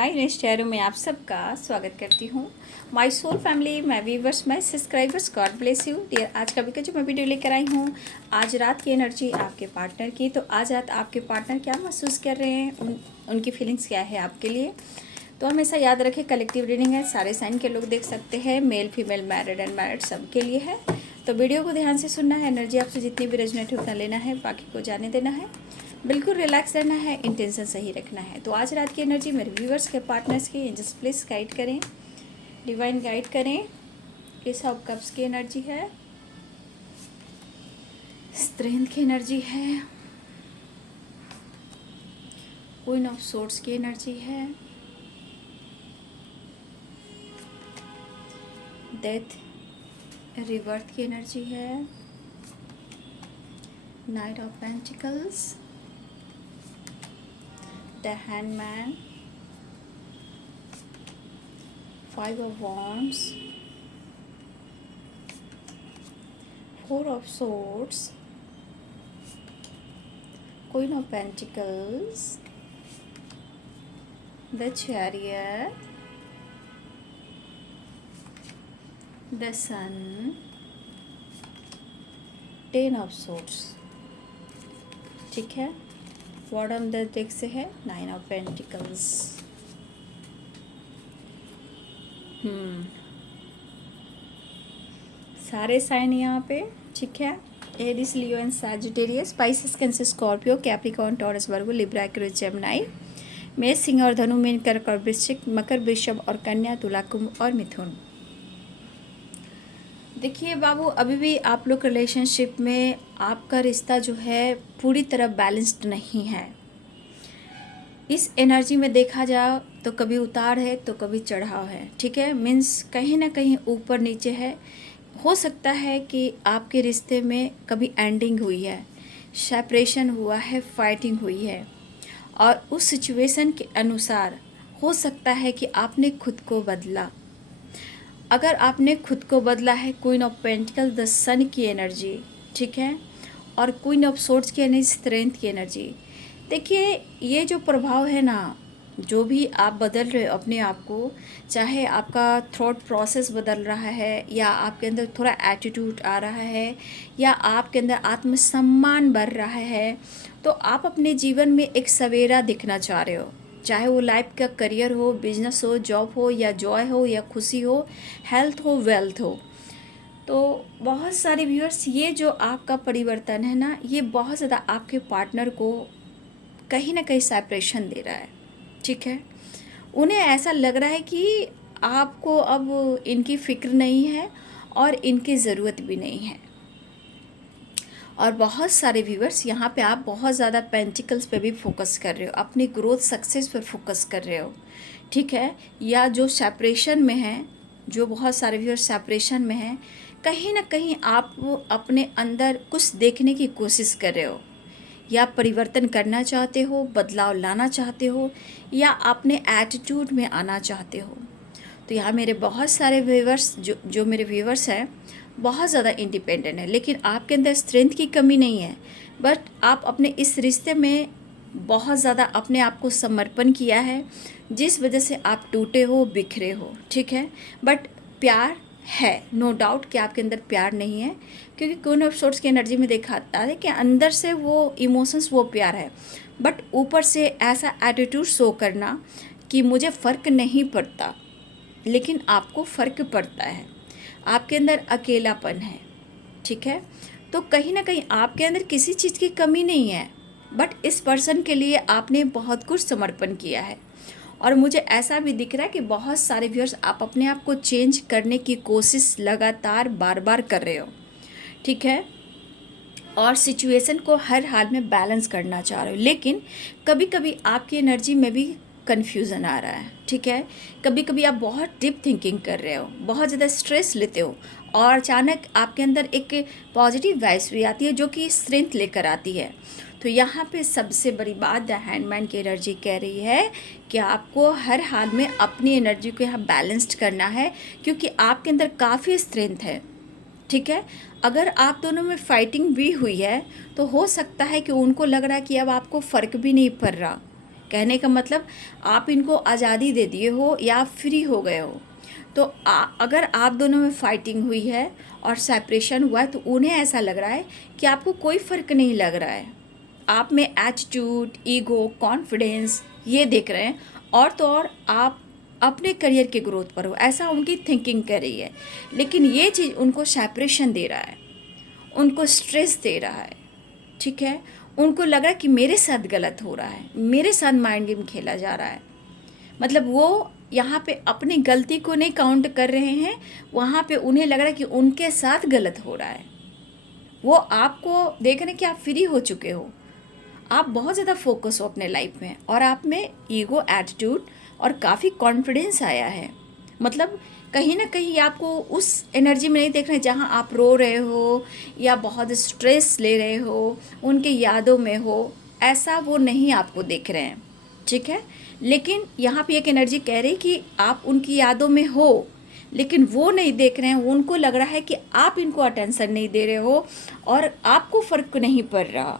My next arrow में आप सबका स्वागत करती हूँ। My soul family, my viewers, my subscribers, God bless you dear. आज का जो मैं वीडियो लेकर आई हूँ, आज रात की एनर्जी आपके पार्टनर की। तो आज रात आपके पार्टनर क्या महसूस कर रहे हैं, उनकी फीलिंग्स क्या है आपके लिए। तो हमेशा याद रखें, कलेक्टिव रीडिंग है, सारे साइन के लोग देख सकते हैं, male female married and married सबके लिए है। तो वीडियो को ध्यान से सुनना है, एनर्जी आपसे जितनी भी रेजोनेट है उतना लेना है, बाकी को जाने देना है, बिल्कुल रिलैक्स रहना है, इंटेंशन सही रखना है। तो आज रात की एनर्जी मेरे व्यूवर्स के पार्टनर्स की एंजल्स प्लीज गाइड करें, डिवाइन गाइड करें। एस ऑफ कप्स की एनर्जी है, स्ट्रेंथ की एनर्जी है, क्वीन ऑफ सोर्ड्स की एनर्जी है, डेथ रिवर्थ की एनर्जी है, night of pentacles, the handman, five of wands, four of swords, queen of pentacles, the chariot, the sun, ten of swords। ठीक है, बॉटम द डेक से है nine of pentacles. सारे sign यहाँ पे ठीक है, Aries, Leo and Sagittarius, Pisces, Cancer, Scorpio, Capricorn, Taurus, Virgo, Libra, Aquarius, Gemini, मेष, सिंह और धनु, मीन, कर्क और वृश्चिक, मकर, वृषभ और कन्या, तुला, कुंभ और मिथुन। देखिए बाबू, अभी भी आप लोग रिलेशनशिप में आपका रिश्ता जो है पूरी तरह बैलेंस्ड नहीं है। इस एनर्जी में देखा जाए तो कभी उतार है तो कभी चढ़ाव है। ठीक है, मीन्स कहीं ना कहीं ऊपर नीचे है। हो सकता है कि आपके रिश्ते में कभी एंडिंग हुई है, सेपरेशन हुआ है, फाइटिंग हुई है, और उस सिचुएशन के अनुसार हो सकता है कि आपने खुद को बदला। अगर आपने खुद को बदला है, क्वीन ऑफ पेंटिकल द सन की एनर्जी, ठीक है, और क्वीन ऑफ सोर्ड्स की एनर्जी, स्ट्रेंथ की एनर्जी। देखिए, ये जो प्रभाव है ना, जो भी आप बदल रहे हो अपने आप को, चाहे आपका थॉट प्रोसेस बदल रहा है, या आपके अंदर थोड़ा एटीट्यूड आ रहा है, या आपके अंदर आत्मसम्मान बढ़ रहा है, तो आप अपने जीवन में एक सवेरा दिखना चाह रहे हो। चाहे वो लाइफ का करियर हो, बिजनेस हो, जॉब हो, या जॉय हो, या खुशी हो, हेल्थ हो, वेल्थ हो। तो बहुत सारे व्यूअर्स, ये जो आपका परिवर्तन है ना, ये बहुत ज़्यादा आपके पार्टनर को कहीं ना कहीं सेपरेशन दे रहा है। ठीक है, उन्हें ऐसा लग रहा है कि आपको अब इनकी फिक्र नहीं है और इनकी ज़रूरत भी नहीं है। और बहुत सारे व्यूअर्स यहाँ पे आप बहुत ज़्यादा पेंटिकल्स पे भी फोकस कर रहे हो, अपनी ग्रोथ सक्सेस पे फोकस कर रहे हो। ठीक है, या जो सेपरेशन में है, जो बहुत सारे व्यूअर्स सेपरेशन में हैं, कहीं ना कहीं आप वो अपने अंदर कुछ देखने की कोशिश कर रहे हो, या परिवर्तन करना चाहते हो, बदलाव लाना चाहते हो, या अपने एटीट्यूड में आना चाहते हो। तो यहाँ मेरे बहुत सारे व्यूअर्स, जो मेरे व्यूअर्स हैं, बहुत ज़्यादा इंडिपेंडेंट है, लेकिन आपके अंदर स्ट्रेंथ की कमी नहीं है, बट आप अपने इस रिश्ते में बहुत ज़्यादा अपने आप को समर्पण किया है, जिस वजह से आप टूटे हो, बिखरे हो। ठीक है, बट प्यार है, नो डाउट कि आपके अंदर प्यार नहीं है, क्योंकि क्वीन ऑफ सोर्ड्स की एनर्जी में देखा आता है कि अंदर से वो इमोशंस, वो प्यार है, बट ऊपर से ऐसा एटीट्यूड शो करना कि मुझे फ़र्क नहीं पड़ता, लेकिन आपको फ़र्क पड़ता है। आपके अंदर अकेलापन है। ठीक है, तो कहीं ना कहीं आपके अंदर किसी चीज़ की कमी नहीं है, बट इस पर्सन के लिए आपने बहुत कुछ समर्पण किया है। और मुझे ऐसा भी दिख रहा है कि बहुत सारे व्यूअर्स, आप अपने आप को चेंज करने की कोशिश लगातार बार बार कर रहे हो। ठीक है, और सिचुएशन को हर हाल में बैलेंस करना चाह रहे हो, लेकिन कभी कभी आपकी एनर्जी में भी कन्फ्यूज़न आ रहा है। ठीक है, कभी कभी आप बहुत डीप थिंकिंग कर रहे हो, बहुत ज़्यादा स्ट्रेस लेते हो, और अचानक आपके अंदर एक पॉजिटिव वाइब्स भी आती है, जो कि स्ट्रेंथ लेकर आती है। तो यहाँ पे सबसे बड़ी बात, द हैंडमैन की एनर्जी कह रही है कि आपको हर हाल में अपनी एनर्जी को यहाँ बैलेंस्ड करना है, क्योंकि आपके अंदर काफ़ी स्ट्रेंथ है। ठीक है, अगर आप दोनों में फाइटिंग भी हुई है, तो हो सकता है कि उनको लग रहा है कि अब आपको फ़र्क भी नहीं पड़ रहा, कहने का मतलब आप इनको आज़ादी दे दिए हो या आप फ्री हो गए हो। तो अगर आप दोनों में फाइटिंग हुई है और सेपरेशन हुआ है तो उन्हें ऐसा लग रहा है कि आपको कोई फ़र्क नहीं लग रहा है, आप में एटीट्यूड, ईगो, कॉन्फिडेंस ये देख रहे हैं, और तो और आप अपने करियर के ग्रोथ पर हो, ऐसा उनकी थिंकिंग कर रही है। लेकिन ये चीज़ उनको सेपरेशन दे रहा है, उनको स्ट्रेस दे रहा है, ठीक है। उनको लग रहा है कि मेरे साथ गलत हो रहा है, मेरे साथ माइंड गेम खेला जा रहा है। मतलब वो यहाँ पे अपनी गलती को नहीं काउंट कर रहे हैं, वहाँ पे उन्हें लग रहा है कि उनके साथ गलत हो रहा है। वो आपको देख रहे हैं कि आप फ्री हो चुके हो, आप बहुत ज़्यादा फोकस हो अपने लाइफ में, और आप में ईगो, एटीट्यूड और काफ़ी कॉन्फिडेंस आया है। मतलब कहीं ना कहीं आपको उस एनर्जी में नहीं देख रहे हैं जहाँ आप रो रहे हो या बहुत स्ट्रेस ले रहे हो, उनके यादों में हो, ऐसा वो नहीं आपको देख रहे हैं, ठीक है। लेकिन यहाँ पे एक एनर्जी कह रही कि आप उनकी यादों में हो, लेकिन वो नहीं देख रहे हैं। उनको लग रहा है कि आप इनको अटेंशन नहीं दे रहे हो और आपको फ़र्क नहीं पड़ रहा,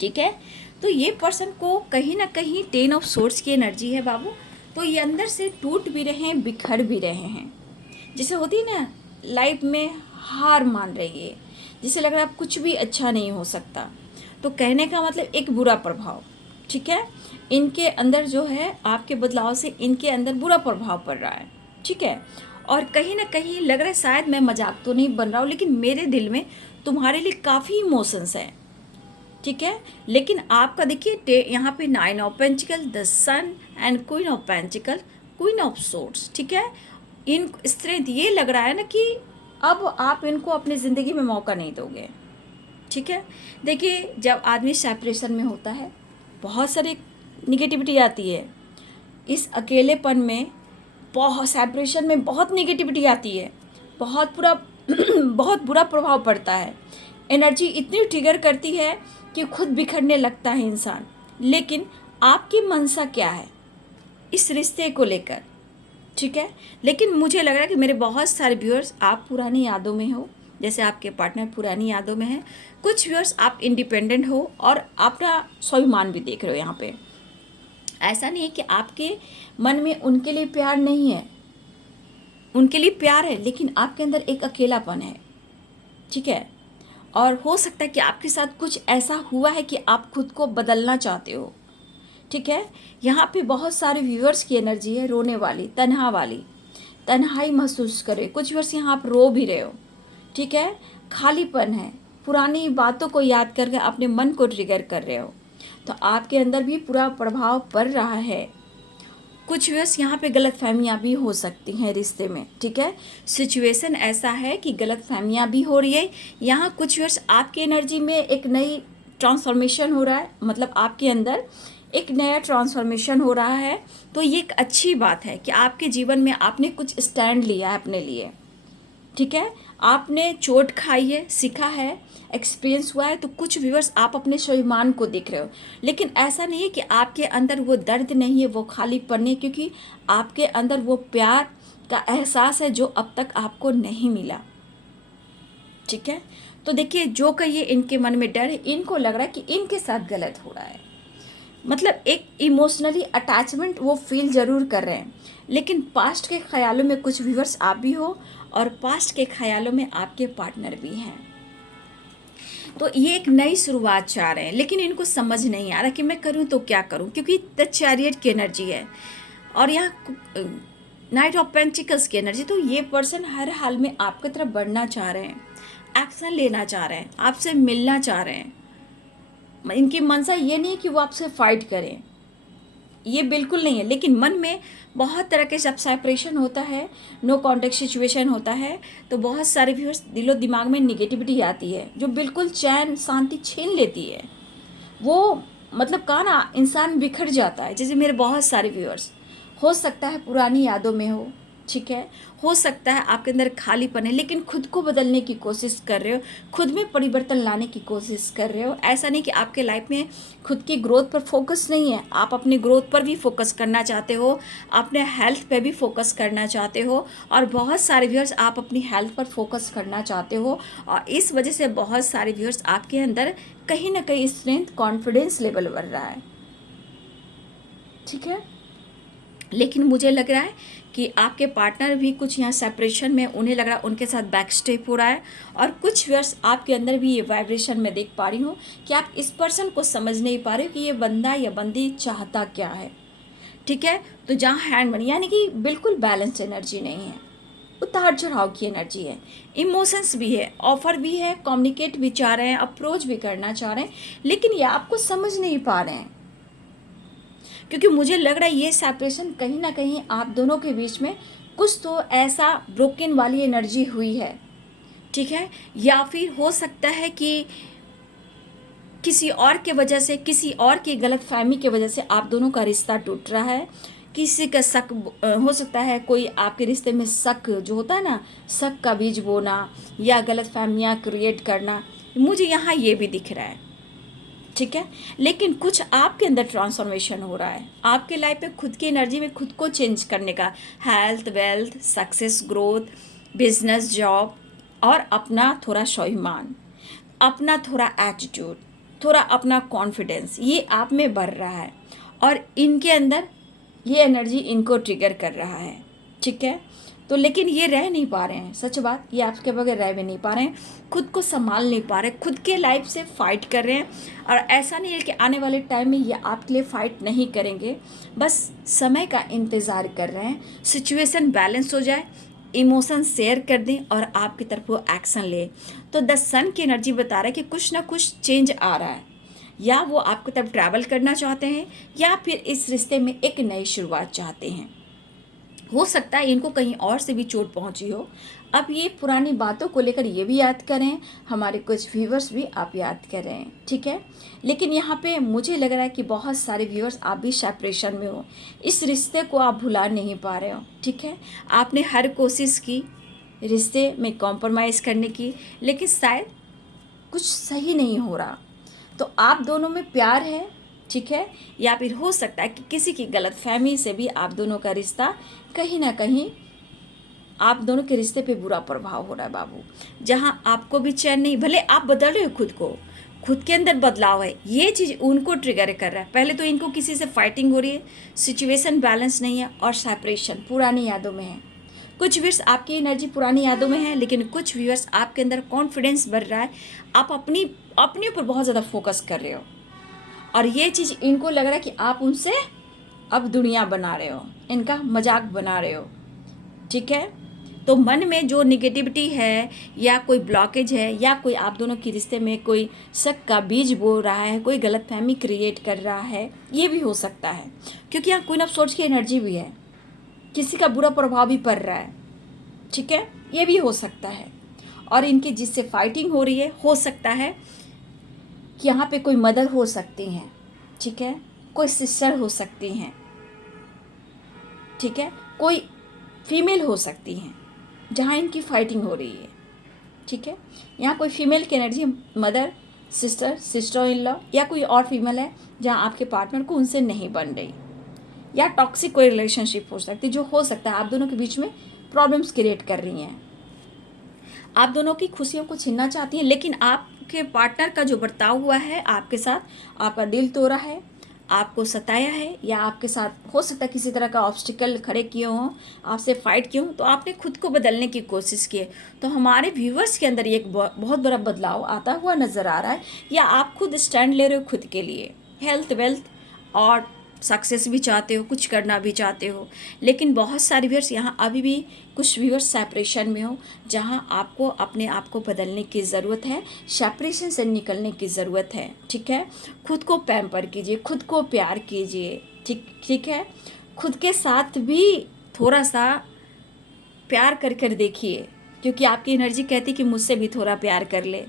ठीक है। तो ये पर्सन को कहीं ना कहीं 10 ऑफ सोर्स की एनर्जी है बाबू। तो ये अंदर से टूट भी रहे हैं, बिखर भी रहे हैं। जैसे होती है ना, लाइफ में हार मान रही है, जिसे लग रहा है अब कुछ भी अच्छा नहीं हो सकता। तो कहने का मतलब एक बुरा प्रभाव, ठीक है, इनके अंदर जो है आपके बदलाव से इनके अंदर बुरा प्रभाव पड़ रहा है, ठीक है। और कहीं ना कहीं लग रहा है शायद मैं मजाक तो नहीं बन रहा हूँ, लेकिन मेरे दिल में तुम्हारे लिए काफ़ी इमोशंस हैं, ठीक है। लेकिन आपका देखिए यहाँ पे 9 of pentacle, the sun and queen of pentacle, queen of swords, ठीक है। इन स्ट्रेंथ ये लग रहा है ना कि अब आप इनको अपनी ज़िंदगी में मौका नहीं दोगे, ठीक है। देखिए जब आदमी सेपरेशन में होता है बहुत सारी निगेटिविटी आती है, इस अकेलेपन में बहुत, सेपरेशन में बहुत निगेटिविटी आती है, बहुत बुरा बहुत बुरा प्रभाव पड़ता है। एनर्जी इतनी ट्रिगर करती है कि खुद बिखरने लगता है इंसान। लेकिन आपकी मनसा क्या है इस रिश्ते को लेकर, ठीक है। लेकिन मुझे लग रहा है कि मेरे बहुत सारे व्यूअर्स आप पुरानी यादों में हो, जैसे आपके पार्टनर पुरानी यादों में है। कुछ व्यूअर्स आप इंडिपेंडेंट हो और अपना स्वाभिमान भी देख रहे हो यहाँ पे। ऐसा नहीं है कि आपके मन में उनके लिए प्यार नहीं है, उनके लिए प्यार है, लेकिन आपके अंदर एक अकेलापन है, ठीक है। और हो सकता है कि आपके साथ कुछ ऐसा हुआ है कि आप खुद को बदलना चाहते हो, ठीक है। यहाँ पे बहुत सारे व्यूअर्स की एनर्जी है रोने वाली, तन्हा वाली, तन्हाई महसूस कर रहे हो। कुछ व्यूअर्स यहाँ आप रो भी रहे हो, ठीक है। खालीपन है, पुरानी बातों को याद करके अपने मन को ट्रिगर कर रहे हो, तो आपके अंदर भी पूरा प्रभाव पड़ रहा है। कुछ व्यूअर्स यहाँ पे गलत फहमियाँ भी हो सकती हैं रिश्ते में, ठीक है। सिचुएशन ऐसा है कि गलत फहमियाँ भी हो रही है। यहाँ कुछ व्यूअर्स आपकी एनर्जी में एक नई ट्रांसफॉर्मेशन हो रहा है, मतलब आपके अंदर एक नया ट्रांसफॉर्मेशन हो रहा है। तो ये एक अच्छी बात है कि आपके जीवन में आपने कुछ स्टैंड लिया है अपने लिए, ठीक है। आपने चोट खाई है, सीखा है, एक्सपीरियंस हुआ है। तो कुछ व्यूअर्स आप अपने स्वाभिमान को देख रहे हो, लेकिन ऐसा नहीं है कि आपके अंदर वो दर्द नहीं है, वो खालीपन नहीं, क्योंकि आपके अंदर वो प्यार का एहसास है जो अब तक आपको नहीं मिला, ठीक है। तो देखिए जो कहिए इनके मन में डर है, इनको लग रहा है कि इनके साथ गलत हो रहा है। मतलब एक इमोशनली अटैचमेंट वो फील ज़रूर कर रहे हैं, लेकिन पास्ट के ख्यालों में कुछ व्यूअर्स आप भी हो और पास्ट के ख्यालों में आपके पार्टनर भी हैं। तो ये एक नई शुरुआत चाह रहे हैं, लेकिन इनको समझ नहीं आ रहा कि मैं करूं तो क्या करूं, क्योंकि द चैरियट की एनर्जी है और यहाँ नाइट ऑफ पेंटिकल्स की एनर्जी। तो ये पर्सन हर हाल में आपकी तरफ बढ़ना चाह रहे हैं, एक्शन लेना चाह रहे हैं, आपसे मिलना चाह रहे हैं। इनकी मनसा ये नहीं है कि वो आपसे फाइट करें, ये बिल्कुल नहीं है। लेकिन मन में बहुत तरह के, जब सेपरेशन होता है, नो कॉन्टेक्ट सिचुएशन होता है, तो बहुत सारे व्यूअर्स दिलो दिमाग में निगेटिविटी आती है जो बिल्कुल चैन शांति छीन लेती है। वो मतलब कहा ना, इंसान बिखर जाता है। जैसे मेरे बहुत सारे व्यूअर्स, हो सकता है पुरानी यादों में ठीक है, हो सकता है आपके अंदर खालीपन है, लेकिन खुद को बदलने की कोशिश कर रहे हो, खुद में परिवर्तन लाने की कोशिश कर रहे हो। ऐसा नहीं कि आपके लाइफ में खुद की ग्रोथ पर फोकस नहीं है, आप अपनी ग्रोथ पर भी फोकस करना चाहते हो, अपने हेल्थ पे भी फोकस करना चाहते हो। और बहुत सारे व्यूअर्स आप अपनी हेल्थ पर फोकस करना चाहते हो, और इस वजह से बहुत सारे व्यूअर्स आपके अंदर कहीं ना कहीं स्ट्रेंथ, कॉन्फिडेंस लेवल बढ़ रहा है, ठीक है। लेकिन मुझे लग रहा है कि आपके पार्टनर भी कुछ यहाँ सेपरेशन में, उन्हें लग रहा है उनके साथ बैक स्टेप हो रहा है, और कुछ वर्ष आपके अंदर भी ये वाइब्रेशन में देख पा रही हूँ कि आप इस पर्सन को समझ नहीं पा रहे हो कि ये बंदा या बंदी चाहता क्या है, ठीक है। तो जहाँ हैंड बनी, यानी कि बिल्कुल बैलेंस एनर्जी नहीं है, उतार चढ़ाव की एनर्जी है, इमोशंस भी है, ऑफर भी है, कम्युनिकेट भी चाह रहे हैं, अप्रोच भी करना चाह रहे हैं, लेकिन ये आपको समझ नहीं पा रहे हैं, क्योंकि मुझे लग रहा है ये सेपरेशन कहीं ना कहीं आप दोनों के बीच में कुछ तो ऐसा ब्रोकन वाली एनर्जी हुई है, ठीक है। या फिर हो सकता है कि किसी और के वजह से, किसी और की गलतफहमी की वजह से आप दोनों का रिश्ता टूट रहा है। किसी का शक हो सकता है, कोई आपके रिश्ते में शक जो होता है ना, शक का बीज बोना या गलतफहमियां क्रिएट करना, मुझे यहाँ ये भी दिख रहा है, ठीक है। लेकिन कुछ आपके अंदर ट्रांसफॉर्मेशन हो रहा है, आपके लाइफ में खुद की एनर्जी में खुद को चेंज करने का, health, wealth, success, growth, business, job, और अपना थोड़ा स्वाभिमान, अपना थोड़ा एटीट्यूड, थोड़ा अपना कॉन्फिडेंस, ये आप में बढ़ रहा है, और इनके अंदर ये एनर्जी इनको ट्रिगर कर रहा है, ठीक है। तो लेकिन ये रह नहीं पा रहे हैं, सच बात, ये आपके बगैर रह भी नहीं पा रहे हैं, खुद को संभाल नहीं पा रहे, खुद के लाइफ से फाइट कर रहे हैं। और ऐसा नहीं है कि आने वाले टाइम में ये आपके लिए फाइट नहीं करेंगे, बस समय का इंतज़ार कर रहे हैं, सिचुएशन बैलेंस हो जाए, इमोशन शेयर कर दें और आपकी तरफ वो एक्शन ले। तो द सन की एनर्जी बता रहा है कि कुछ ना कुछ चेंज आ रहा है, या वो आपको तब ट्रैवल करना चाहते हैं, या फिर इस रिश्ते में एक नई शुरुआत चाहते हैं। हो सकता है इनको कहीं और से भी चोट पहुंची हो। अब ये पुरानी बातों को लेकर ये भी याद करें, हमारे कुछ व्यूवर्स भी आप याद करें, ठीक है। लेकिन यहाँ पे मुझे लग रहा है कि बहुत सारे व्यूवर्स आप भी सेपरेशन में हो, इस रिश्ते को आप भुला नहीं पा रहे हो, ठीक है। आपने हर कोशिश की रिश्ते में कॉम्प्रोमाइज़ करने की, लेकिन शायद कुछ सही नहीं हो रहा। तो आप दोनों में प्यार है, ठीक है, या फिर हो सकता है कि किसी की गलतफहमी से भी आप दोनों का रिश्ता कहीं ना कहीं, आप दोनों के रिश्ते पे बुरा प्रभाव हो रहा है बाबू। जहाँ आपको भी चैन नहीं, भले आप बदल रहे हो खुद को, खुद के अंदर बदलाव है, ये चीज़ उनको ट्रिगर कर रहा है। पहले तो इनको किसी से फाइटिंग हो रही है, सिचुएशन बैलेंस नहीं है, और सेपरेशन पुरानी यादों में है। कुछ व्यूअर्स आपकी एनर्जी पुरानी यादों में है, लेकिन कुछ व्यूअर्स आपके अंदर कॉन्फिडेंस बढ़ रहा है, आप अपने ऊपर बहुत ज़्यादा फोकस कर रहे हो, और ये चीज़ इनको लग रहा है कि आप उनसे अब दुनिया बना रहे हो, इनका मजाक बना रहे हो, ठीक है। तो मन में जो निगेटिविटी है, या कोई ब्लॉकेज है, या कोई आप दोनों के रिश्ते में कोई शक का बीज बो रहा है, कोई गलतफहमी क्रिएट कर रहा है, ये भी हो सकता है, क्योंकि यहाँ क्वीन ऑफ सोर्ड्स की एनर्जी भी है, किसी का बुरा प्रभाव भी पड़ रहा है, ठीक है, ये भी हो सकता है। और इनकी जिससे फाइटिंग हो रही है, हो सकता है कि यहाँ पे कोई मदर हो सकती हैं, ठीक है, कोई सिस्टर हो सकती हैं, ठीक है, कोई फीमेल हो सकती हैं जहाँ इनकी फाइटिंग हो रही है, ठीक है। यहाँ कोई फीमेल की energy, mother, sister, sister in law, या कोई और फीमेल है जहाँ आपके पार्टनर को उनसे नहीं बन रही, या टॉक्सिक कोई रिलेशनशिप हो सकती है, जो हो सकता है आप दोनों के बीच में प्रॉब्लम्स क्रिएट कर रही हैं, आप दोनों की खुशियों को छीनना चाहती हैं। लेकिन आपके पार्टनर का जो बर्ताव हुआ है आपके साथ, आपका दिल तोड़ा है, आपको सताया है, या आपके साथ हो सकता है किसी तरह का ऑब्स्टिकल खड़े किए हों, आपसे फाइट किए हों, तो आपने खुद को बदलने की कोशिश की है। तो हमारे व्यूवर्स के अंदर एक बहुत बड़ा बदलाव आता हुआ नज़र आ रहा है, या आप खुद स्टैंड ले रहे हो खुद के लिए, हेल्थ, वेल्थ और सक्सेस भी चाहते हो, कुछ करना भी चाहते हो। लेकिन बहुत सारे व्यूअर्स यहाँ अभी भी कुछ व्यूअर्स सेपरेशन में हो, जहाँ आपको अपने आप को बदलने की ज़रूरत है, सेपरेशन से निकलने की ज़रूरत है, ठीक है। खुद को पैम्पर कीजिए, खुद को प्यार कीजिए, ठीक है। खुद के साथ भी थोड़ा सा प्यार कर देखिए, क्योंकि आपकी एनर्जी कहती कि मुझसे भी थोड़ा प्यार कर ले।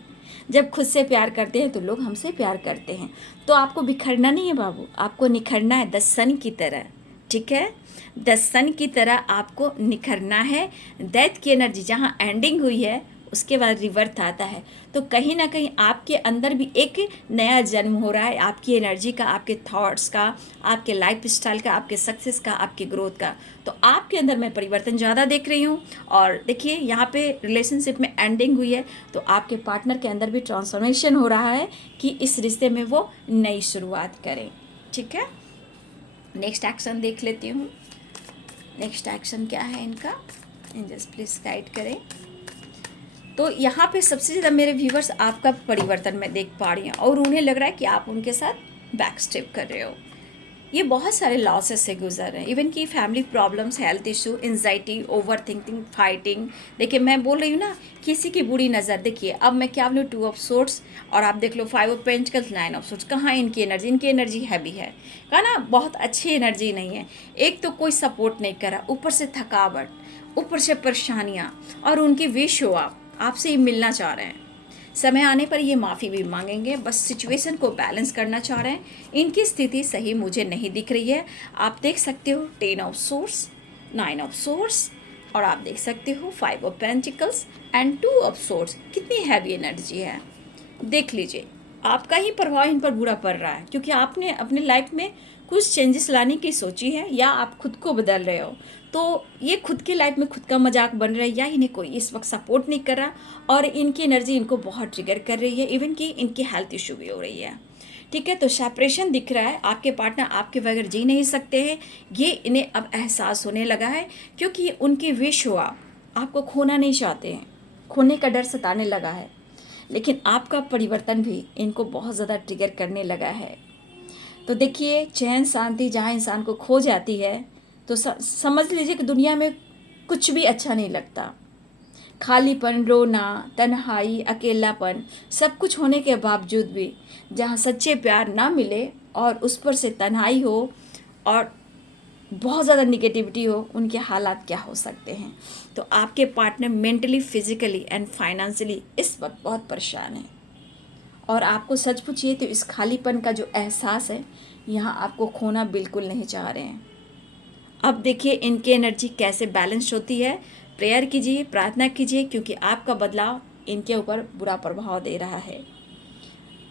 जब खुद से प्यार करते हैं तो लोग हमसे प्यार करते हैं। तो आपको बिखरना नहीं है बाबू, आपको निखरना है द सन की तरह, ठीक है। द सन की तरह आपको निखरना है। डेथ की एनर्जी जहाँ एंडिंग हुई है उसके बाद रिवर्थ आता है, तो कहीं ना कहीं आपके अंदर भी एक नया जन्म हो रहा है, आपकी एनर्जी का, आपके थॉट्स का, आपके लाइफ स्टाइल का, आपके सक्सेस का, आपके ग्रोथ का। तो आपके अंदर मैं परिवर्तन ज़्यादा देख रही हूँ। और देखिए यहाँ पे रिलेशनशिप में एंडिंग हुई है, तो आपके पार्टनर के अंदर भी ट्रांसफॉर्मेशन हो रहा है कि इस रिश्ते में वो नई शुरुआत करें, ठीक है। नेक्स्ट एक्शन देख लेती हूँ। नेक्स्ट एक्शन क्या है इनका, एंजल्स प्लीज गाइड करें। तो यहाँ पे सबसे ज़्यादा मेरे व्यूवर्स आपका परिवर्तन मैं देख पा रही हूँ और उन्हें लग रहा है कि आप उनके साथ बैक स्टेप कर रहे हो। ये बहुत सारे लॉसेस से गुजर रहे हैं, इवन कि family problems, health issue, anxiety, over thinking, fighting. देखिए मैं बोल रही हूँ ना, किसी की बुरी नज़र। देखिए अब मैं क्या बोलूँ, 2 ऑफ सोर्ड्स और आप देख लो 5 ऑफ पेंटिकल्स, 9 ऑफ सोर्ड्स। कहाँ इनकी एनर्जी? इनकी एनर्जी हैवी है, कहा ना बहुत अच्छी एनर्जी नहीं है। एक तो कोई सपोर्ट नहीं करा, ऊपर से थकावट, ऊपर से परेशानियाँ, और उनकी विश हो आपसे ही मिलना चाह रहे हैं। समय आने पर ये माफ़ी भी मांगेंगे, बस सिचुएशन को बैलेंस करना चाह रहे हैं। इनकी स्थिति सही मुझे नहीं दिख रही है। आप देख सकते हो 10 ऑफ सोर्स, 9 ऑफ सोर्स, और आप देख सकते हो 5 of pentacles and 2 of source. कितनी हैवी एनर्जी है, देख लीजिए। आपका ही प्रभाव इन पर बुरा पड़ रहा है, क्योंकि आपने अपने लाइफ में कुछ चेंजेस लाने की सोची है, या आप खुद को बदल रहे हो। तो ये खुद की लाइफ में खुद का मजाक बन रहा है, या इन्हें कोई इस वक्त सपोर्ट नहीं कर रहा, और इनकी एनर्जी इनको बहुत ट्रिगर कर रही है। इवन कि इनकी हेल्थ इशू भी हो रही है। ठीक है, तो सेपरेशन दिख रहा है। आपके पार्टनर आपके बगैर जी नहीं सकते हैं, ये इन्हें अब एहसास होने लगा है, क्योंकि उनकी विश हुआ आपको खोना नहीं चाहते हैं, खोने का डर सताने लगा है। लेकिन आपका परिवर्तन भी इनको बहुत ज़्यादा ट्रिगर करने लगा है। तो देखिए, चैन शांति जहाँ इंसान को खो जाती है, तो समझ लीजिए कि दुनिया में कुछ भी अच्छा नहीं लगता। खालीपन, रोना, तन्हाई, अकेलापन, सब कुछ होने के बावजूद भी जहाँ सच्चे प्यार ना मिले और उस पर से तन्हाई हो और बहुत ज़्यादा निगेटिविटी हो, उनके हालात क्या हो सकते हैं। तो आपके partner mentally, physically and financially इस वक्त बहुत परेशान है, और आपको सच पूछिए तो इस खालीपन का जो एहसास है, यहाँ आपको खोना बिल्कुल नहीं चाह रहे हैं। अब देखिए इनकी एनर्जी कैसे बैलेंस होती है। प्रेयर कीजिए, प्रार्थना कीजिए, क्योंकि आपका बदलाव इनके ऊपर बुरा प्रभाव दे रहा है।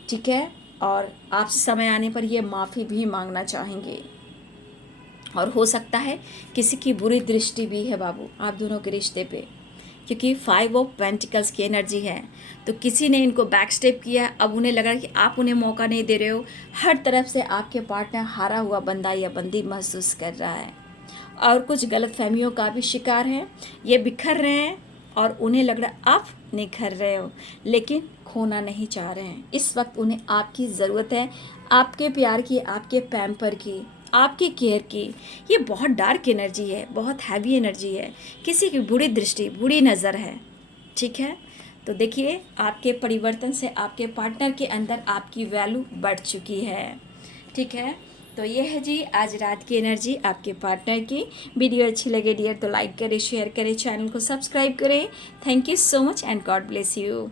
ठीक है, और आपसे समय आने पर ये माफ़ी भी मांगना चाहेंगे, और हो सकता है किसी की बुरी दृष्टि भी है बाबू आप दोनों के रिश्ते पे, क्योंकि 5 ऑफ पेंटिकल्स की एनर्जी है। तो किसी ने इनको बैक स्टेप किया, अब उन्हें लगा कि आप उन्हें मौका नहीं दे रहे हो। हर तरफ से आपके पार्टनर हारा हुआ बंदा या बंदी महसूस कर रहा है, और कुछ गलत फहमियों का भी शिकार है। ये बिखर रहे हैं और उन्हें लग रहा है आप निखर रहे हो, लेकिन खोना नहीं चाह रहे हैं। इस वक्त उन्हें आपकी ज़रूरत है, आपके प्यार की, आपके पैम्पर की, आपकी केयर की। ये बहुत डार्क एनर्जी है, बहुत हैवी एनर्जी है, किसी की बुरी दृष्टि, बुरी नज़र है। ठीक है, तो देखिए आपके परिवर्तन से आपके पार्टनर के अंदर आपकी वैल्यू बढ़ चुकी है। ठीक है, तो ये है जी आज रात की एनर्जी आपके पार्टनर की। वीडियो अच्छी लगे डियर तो लाइक करें, शेयर करें, चैनल को सब्सक्राइब करें। Thank you so much and God bless you.